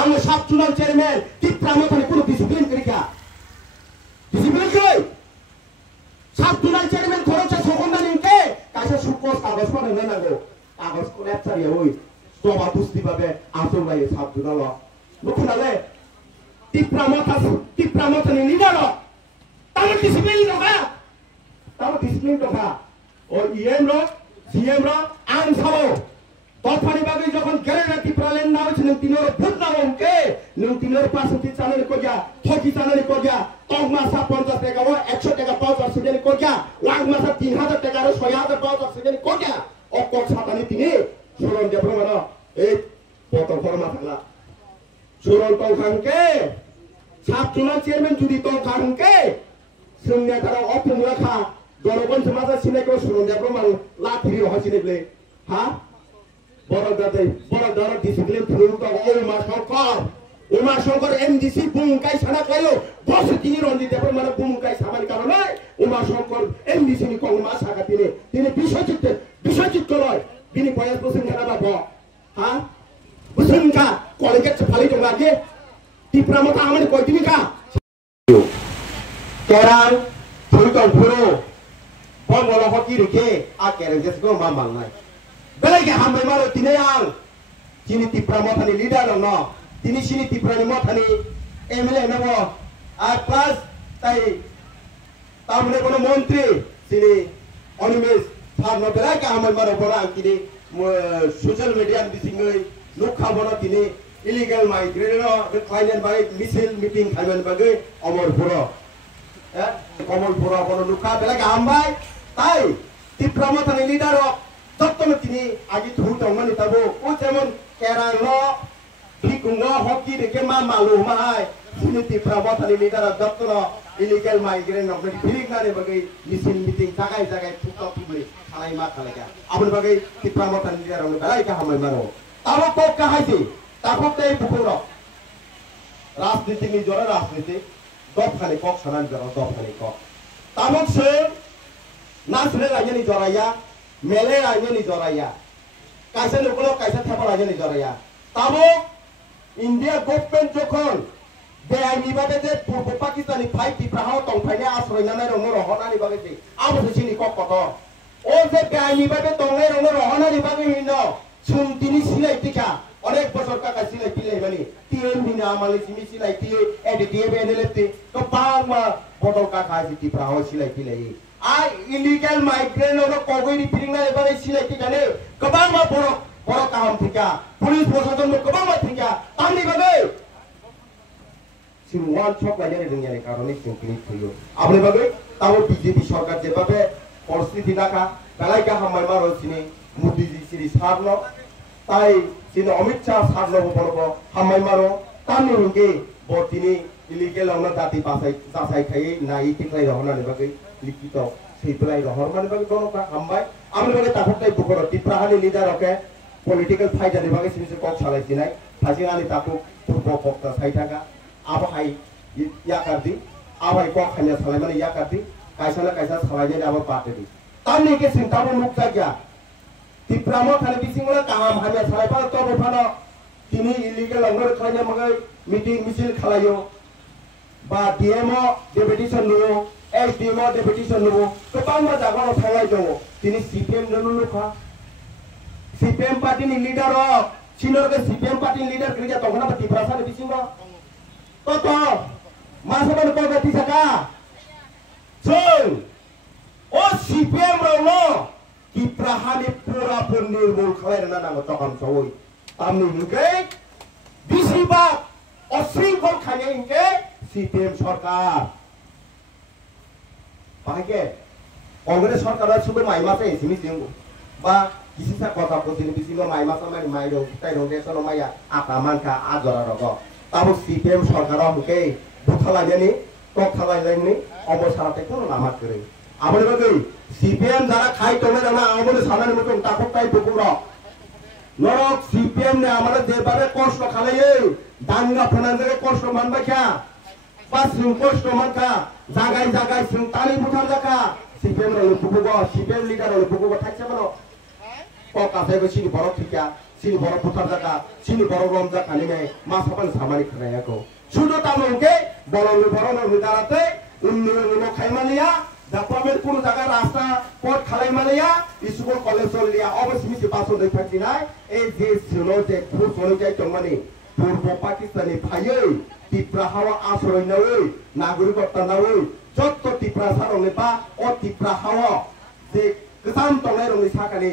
आङो साबजुनाल चेयारमेन टिप्रामो थानि कोनो discipline करिखा discipline कई साबजुनाल चेयारमेन खरचा सगोनना निके कासे सुकस कागज फरायनो नांगौ कागज को लेपचारिया ओइ जबा दुस्ति भाबे आसौ लायो साबजुनाल नुखुनाले टिप्रामो थानि लिडार तामो डिसिप्लिन दखा ओ इएम रो सीएम रो आं साबो तफानि बागै जखन गेरेरा टिप्रालेन नाव छ नों तिनोर भूत नाव के नों तिनोर पासति चाननि कोजा ठकी चाननि कोजा तंग मासा 50 টাকা ও 100 টাকা পাওয়া যাচ্ছে কোজা লাখ মাসা 3000 টাকা আর 6000 পাওয়া যাচ্ছে কোজা অকক সাতানি তিনি সুরন দেবর মানে এই পতন ফরমা থাকলা সুরন তংখাংকে সাবজুনাল চেয়ারম্যান যদি তংখাংকে जोंनिया काराव अफमुलाखा जनगण समाजा सिनायखौ सुरन देबर मान लाथिरि हसिनेब्ले हा बरदार डिसिप्लिन फुरुका उमा शंकर एमडीसी बुंकाय साना खायो बसतिनि रंजित देबर माने बुंकाय सामानि कारणे उमा शंकर एमडीसी नि कंगमा सागातिनि तिनि बिश्वजित कलय बिनि बयस बोसोन खाना बा हा बोसोनका कलेकेट फालि दं लागे टिप्रामता आमानि कयदिनि का केरां फुरुका फुरो बंगला हकी रिके आ केरां जेसको मा मांगनाय बेलायगे हामबाय मारो दिनै आं दिनै टिप्रामो थानि लिडार दं न दिनै सिनि टिप्रानि मथानि एमएलए नबो आ प्लास ताई तामने कोनो मन्त्री दिनै अनिमेश सारनो बेलायगे हामबाय मारो बरा आं दिनै सोशल मीडिया बिसिङै लुखा बनो दिनै इलिगेल माइग्रेनो क्लाइनेट बागै मिसिल मिटिं खालामनो बागै अमरपुरो कमलपुरा कोनो लुखा बेलायगे हामबाय ताई टिप्रामो थानि लिडार तत्तम तिनी आजि थु दंमोन ताबो ओ जेमन केरांनो फिकुंगा हकी रेके मा मालु माय सिनि टिप्रामो थानि लिडार दत्तनो इलिगेल माइग्रेन नबनि फिरिगनारे बगै मिसिन मिटिं जागाय फुका फुबले खालाय मा खालायगा आबन बगै टिप्रामो थानि लिडार बेलाय का हामय मारो ताबो कोक काहायसि ताबो तै बुकुरो राजनीतिनि जरा राजनीति दफानि कोक सनान जरा दफानि कोक ताबो से नासरे लायनि जराया मेले आइने नि जराया कायसा लोकलो कायसा थापा आइने नि जराया ताबो इंडिया गवर्नमेंट जखन बेआइनि बादे जे पूर्व पाकिस्तानी फाइट टिप्राहाव तंफायने आश्रयनानै रंनो रहनानि बागै जे आबो सिनि ककत ओ जे बेआइनि बादे तंने रंनो रहनानि बागै हिनो सुंतिनि सिलाइतिखा अनेक बছর काका सिलाइ पिलाइ मानि टीएम हिना आमाले सिमि सिलाइ टी एडीटीएफ एनएलएफटी तो पांगमा बदल काका टिप्राहाव सिलाइ पिलाइ आ इलिगेल माइग्रेन और कोगोइनि फिरिंगना एबारे सिलाइति जाने गोबां मा बर काहाम थिका पुलिस प्रशासन गोबां मा थिका तामनि बागै सिमवान छक लायने रोंयानि कारणे सिंकिनि थयो आबनि बागै ताव बीजेपी सरकार जेबाबे परिस्थिति नाका बेलायगा हामबाय मारो सिनि मोदीजी सिरि सारनो ताई सिनि अमित शाह सारनो बरबो हामबाय मारो तामनि हुंगे बतिनि इलिगेल आवना दाति पासाय जासाय खायै नायि थिख्लाय रहनानि बागै लिखित सेबलाय रहरमानि बागै दनका हामबाय आमनि बागै ताफुकताय बुकरो टिप्राहानि लिडारके पलिटिकल फाइटानि बागै सिनिसे कक सालायसिनाय फासिङानि ताफुक पूर्व पक्ता साइथागा आबाहाय याकादि आबाय कक खानिया सालायमानि याकादि कायसाना कायसा सालायनाय आबा पाटेदि तामनि के सिंताबो मुक जागिया टिप्रामो थानि बिसिङला काहाम हानिया सालायबा तबो फानो तिनि इलिगेल अंगर खायना बागै मिटिं मिसिल खालायो बा डीएमओ डेपुटेशन नुयो एसडीएमओ डेपुटेशन नुयो गोबां मा जागाव थांलाय दङ दिनै सीपीएम नुनुखा सीपीएम पार्टीनि लिडार सिनरगे सीपीएम पार्टीनि लिडार गैया दंगना टिप्रासानि बिसिङो तो मासमान कगति सका जों ओ सीपीएम रनो टिप्राहानि पुरापुर निर्मूल खालायनो नांगौ तखन सवै तामनि हिंकै बिसिबा अश्रृंखल खायनो हिंकै सीपीएम सरकार पाके कांग्रेस सरकार सुबह माइमासे इसिमि जों बा किसिसा कथा कथिनि बिसिङो माइमासा मानि माइरो ताइरो देशनो माया आकामानका आजरा रग ताबो सीपीएम सरकार हुके बुथालायनि तखलायनि अबसाराते कोन लामा करे आबनि बागै सीपीएम जारा खाइ तने जाना आबनि सानानि मतो ताखताय बुकुरो नरक सीपीएम ने आमारा जेबारे कष्ट खालायो दांगा फनानजों कष्ट मानबायखा बा जों कष्ट मानखा जागाय जों तानि बुथार जाखा सीपीएम रो बुकुगो सीपीएम लिडार रो बुकुगो थाइसे मानो ककासायबो सिनि बरफ थिका sini boro putar jaka sini boro rom jaka ni me masapan samani khnaya ko sudo tamongke bolong boro no midarate unno khaimaniya dapamer kono jaga rasta port khalaimaniya school college liya obviously si paso dei phatinai ei je suno je khur soni jai tongmani purbo pakistani phayoi tipra hawa asroi naoi nagarikota naoi jotto tipra sarong ba o tipra hawa je kesam tongai rong ni sakani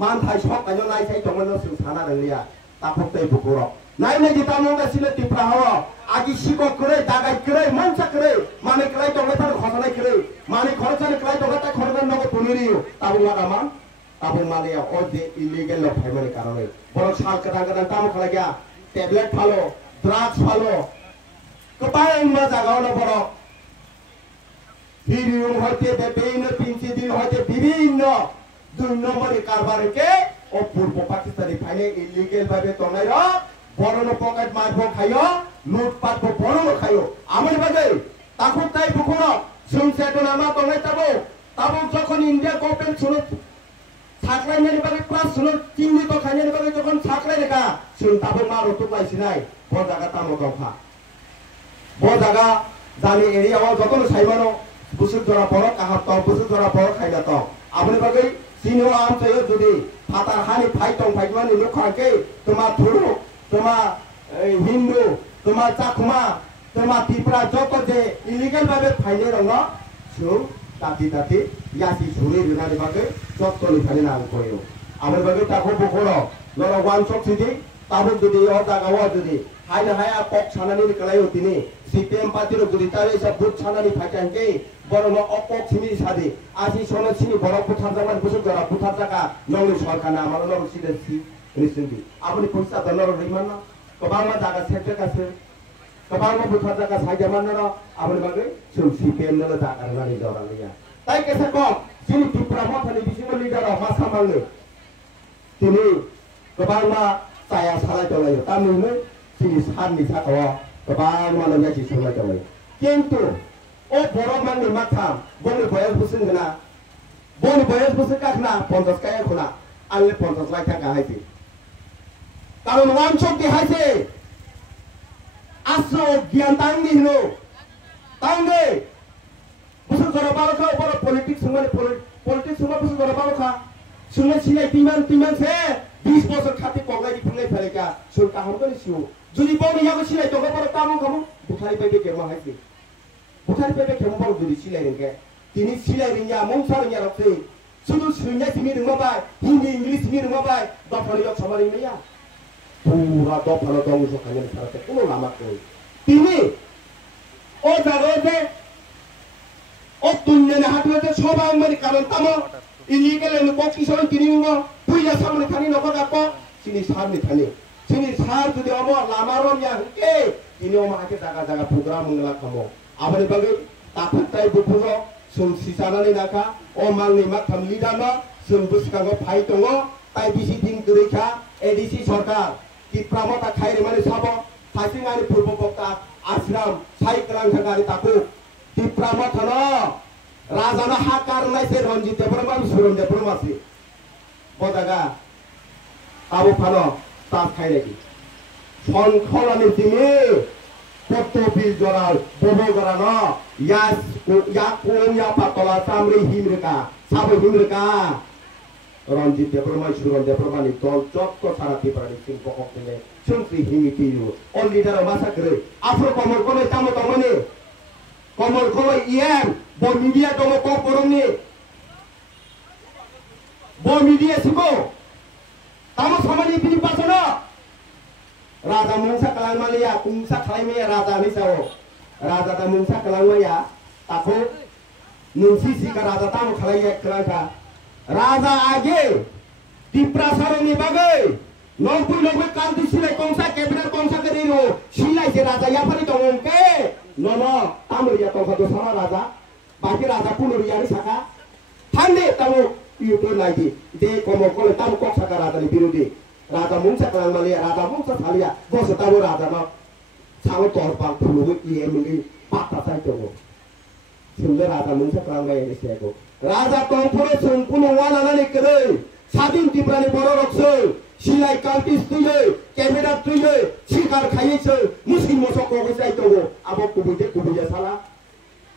man thai shok kanyo nai sai tongmano sing sana ranglia tapok tei bukuro nai ne kita mongga sile tipra hawa agi siko kre dagai kre mansa kre mane klai tongai tar khosanai kre mane khorchane klai tongai ta khorban nogo puniriyo tabung lagama tabung mane o je illegal lo phaimani karone boro sal kadang kadang tamu khalagya tablet phalo drugs phalo kebayang ma jagao no boro video হইতে বিভিন্ন তিনটি দিন হইতে বিভিন্ন দুই নম্বরে কারবারকে ও পূর্ব Pakistani ফাইনে illegal ভাবে তনাইর বড়ন pocket মারবো খাইও লুটপাট বড়ন খাইও আমার বাজে তাকু তাই বুকুর সুনসেটো নামা তনাই তাবো তাবো যখন ইন্ডিয়া গভর্নমেন্ট শুনো সাকলাইনানি বাগে প্লাস শুনো চিংড়ি তো খাইনানি বাগে যখন সাকলাই রেখা শুন তাবো মারো তো পাইছিনাই ব জায়গা তামো গফা ব জায়গা জানি এরিয়া যতন সাইমানো busuk jora borok kahap tong busuk jora borok khaida tong aboni bagai sino am sayo jodi fatar hani phai tong phai mani nukhake toma thuru toma hindu toma chakma toma tipra joto je illegal babe phaine rong su tati tati yasi suri rinani bagai jotto ni phane na koyo aboni bagai tako bokoro loro wan sok sidi tabo jodi o jaga wa jodi haina haya kok sanani kalai hotini CPM party ro jodi tare sa but sanani phaitanke বড় অপক সিমি সাদে আজি সনে সিনি বড় পুথার জামান বুঝু জরা পুথার জায়গা নংলি সরকার না আমার নর সিদেছি recently আপনি পয়সা দলর রিমান না কবাংলা জায়গা সেক্টর কাছে কবাংলা পুথার জায়গা সাইজামান না আপনি বাগে সুম সিপিএম নলে জায়গা নানি জরা লিয়া তাই কেসে কম সিনি ত্রিপুরা মাথানি বিসিম লিডার মাসা মানলে তিনি কবাংলা চায়া সালাই দলায় তামিলনে সিনি সাননি সাকাওয়া কবাংলা নয়াজি সলাই দলায় কিন্তু ও বড় মানে মাথাম বনি বয়স বসেন না বনি বয়স বসে কাকনা 50 কায়া খোলা আলে 50 লাখ টাকা হাইতে কারণ ওয়ান শক্তি হাইছে আসো জ্ঞান তাঙ্গি হলো তাঙ্গে বসে জরা বালকা বড় পলিটিক্স মানে পলিটিক্স মানে বসে জরা বালকা শুনে ছিলে তিমান সে 20 বছর খাতে কগলাই দি ফুলাই ফেলেকা সুর কাহম করে শিও যদি বনি ইয়াগো ছিলে তো বড় কাম কাম বুখারি পাইবে কেমন হাইছে বুখারি পেবে কেমন যদি সিলাই রেখে তিনি সিলাই রিয়া মংসার রিয়া রাখছে শুধু সিলাই সিমি রঙবাই হিন্দি ইংলিশ সিমি রঙবাই দফালি লক সমালি নিয়া পুরা দফালো দংশ খানে সারাতে কোনো লামা কই তিনি ও জায়গাতে ও তুলনে হাটুতে সবাই মানে কারণ তামো ইলিগেল এনে বকিসন তিনি পুইয়া সামনে থানি নকদাপ সিনি সামনে থানি সিনি সার যদি অম লামারো নিয়া কে তিনি ও মাকে জায়গা প্রোগ্রাম মংলা খামো abani bagai takut tai bupuro sum sisanani naka o mangni makham lidano sum buskango phai tongo tai bisi din durikha ADC sarkar ki pramota khaire mane sabo phasingani purbo bokta ashram sai kalang thangari taku ki pramota no rajana hakar nai se ranjit debrama suron debrama si bodaga abo phano tas khaire ki son kholani timi Foto bil joral, bobo garano, yas, yakum ya patola samri himrika, sabo himrika. Ranjit depromai suron depromani tol chok ko sarati parani sing pokok tele, sungri himiti yu. On leader masa kere, afro komor kome tamo tamone, komor kome IM, bo media tomo kok borongni, bo media siko, tamo samani pini pasono. Raja mungsa kelang malia, kungsa klaimnya raja ni sao. Raja ta mungsa kelang malia, tako nungsi si ka raja tamu kalaya kelang ka. Raja age di prasarong ni bagai. Nongpui kanti silai kongsa cabinet kongsa kerino. Silai si raja ya pari tongong ke. No tamu ya kongsa do sama raja. Bagi raja punur ya ni saka. Thande tamu itu lagi. De komokole tamu kok saka raja ni birudi. Raja mungsa kelang malia, raja mungsa salia, bos tahu raja no, sawo torbang puluh iye mungkin patah saja go. Sumber raja mungsa kelang malia ni sego. Raja tongpure sungpun wana nani kere, sadin tiprani bororokse, सिलाई Curtis तुयो camera तुयो cigar खाइसो Mohsin मसक को जाय दो अब कुबुया साला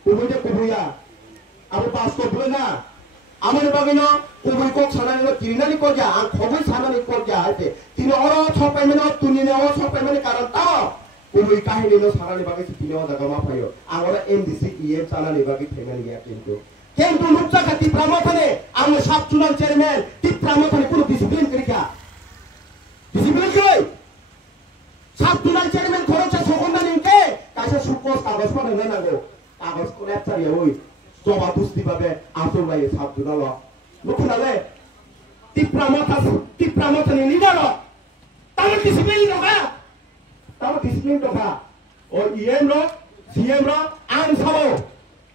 कुबुया अब बास्तव ना आमने बागैनो कुबुय को सानानि तिरिनानि को जा आं खबै सानानि को जा आते तिनि अरो छपाय मेनो तुनिने अरो छपाय मेने कारण ता कुबुय काहिनिनो सानानि बागै तिनि अ जागा मा फायो आं अरा एमडीसी इएम सानानि बागै थेनानि या কিন্তু নুকসাকা টিপ্রামথানে আমি সাবচুনাল চেয়ারম্যান টিপ্রামথানে কোনো ডিসিপ্লিন করিকা ডিসিপ্লিন কই সাবচুনাল চেয়ারম্যান খরচা সকন্না নিকে কাছে সুকস কাগজ পাঠানো নাগো কাগজ কোলে চারিয়া ওই জবা দুস্তি ভাবে আসল লাগে সাবচুনাল লুকুনালে টিপ্রামথানে লিডার তার ডিসিপ্লিন দফা ও ইএম র সিএম র আন সাবো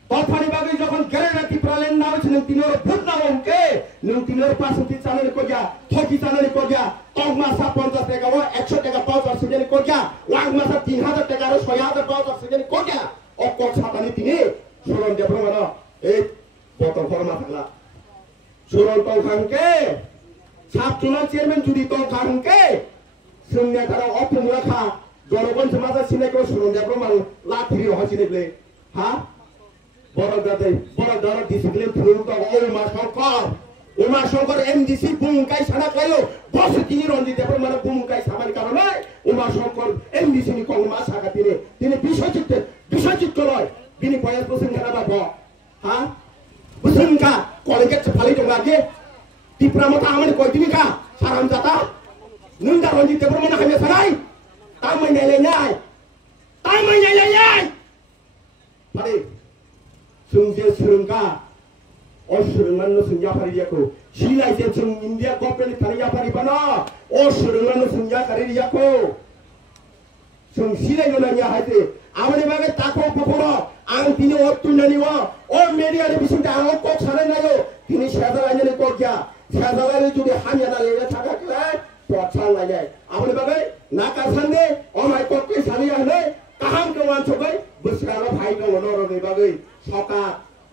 তফানি বাগৈ যখন গেরেনা টিপ্রালেন নামছে নং তিনর ভূত নামকে নং তিনর পাশে চালানি কইয়া ঠকি চালানি কইয়া টক মাসা 50 টাকা ও 100 টাকা পাওয়ার সিজন কইয়া ওয়াং মাসা 3000 টাকা আর 6000 পাওয়ার সিজন কইয়া অক ছাতানি তিনি সুরন দেবরমানো এই কত ফরমা থাকলা সুরন টংখাংকে সাবচুনা চেয়ারম্যান যদি টংখাংকে जोंनिया तारा अफमुलाखा जनगण समाजा सिनायखौ सुरन देबरमान लाथिरि हसिनेबले हा বড় ডিসিপ্লিন ফুলুক ওমা শঙ্কর এমডিসি বুমকাই সানা কায়ো বসে তিনি রঞ্জিত দেবর মানে বুমকাই সামার কারণে ওমা শঙ্কর এমডিসি নি কংমা সাকা তিনি বিশ্বজিৎ লয় তিনি বয়স বসেন না বাবা হ্যাঁ বুঝেন কা কলেজে ফালি দং আগে টিপ্রামতা আমানে কয়দিনি কা সারাম জাতা নন্দা রঞ্জিত দেবর মানে হামে সানাই তামাই নাইলাই পারে जोंजे सोलोंगा असोलोंनानै जों याफारियाखौ सिलायजे जों इन्डिया गभर्नमेन्ट थानाय याफारिबाना असोलोंनानै जों याफारियाखौ जों सिलायनो नाया हायते आमने बागे ताको पकड़ो आं दिने अतुनानि वा ओ मेडिया रे बिसिंता आं को सारे नायो दिने सेदालायने को गया सेदालायने जुदि हानियाना लेले थाकाखले पछान लाय आमने बागे नाका सानने ओ माय को के सानिया हले काहाम के वान छगै बसकालो भाइ दङ नरनि बागे सका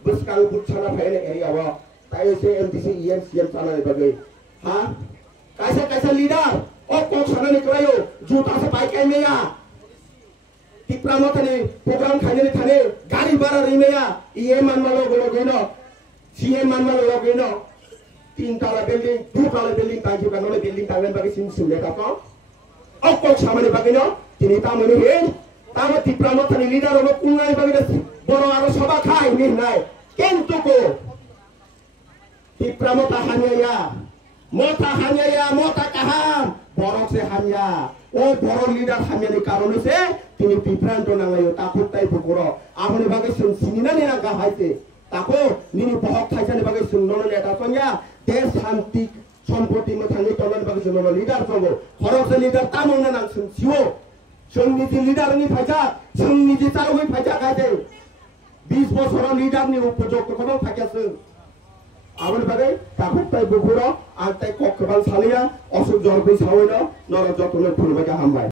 बसकालो बुछाना भाइने एरियावा ताय से एमडीसी इएम सीएम सानानि बागे हा कैसा लीडर ओ को सानानि कलायो जुता से बाइक आइमेया टिप्रामथानि प्रोग्राम खाइने थाने गाड़ी भाड़ा रिमेया इएम मानमालो गनो सीएम मानमालो गनो 3 तला बिल्डिङ 2 तला बिल्डिङ ताकि बनोले बिल्डिङ तागन बागे सिन सुले ताको ओ को सामानि बागे न तिनि तामनि हे तामा टिप्रामथानि लीडर हो कुंगानि बागे बरो आरो सभा खाइ नि नाय केन्तु को टिप्रामथा हानिया मोता काहाम बरक से हानिया ओ बरो लीडर हानियानि कारणे से तिनि बिभ्रान्त नांलायो ताको ताइ बगरो आमनि बागे जों सिनिनानि ना गाहायते ताको निनि बहक थाइसानि बागे जों ननो नेता सन्या देश शान्ति सम्पत्ति मथानि तलन बागे जों लीडर संगो खरक से लीडर तामोना नां जों सिओ जोंनि जि लीडरनि फाइजा जोंनि जि चालुनि फाइजा गायदे 20 বছর লিডারनि उपयुक्त खौ फाइजासो आमनि बागे ताको ताइ बगरो आं ताइ कखबाल सालिया असुक जरबै सावैनो नर जतन फुलबाय हामबाय।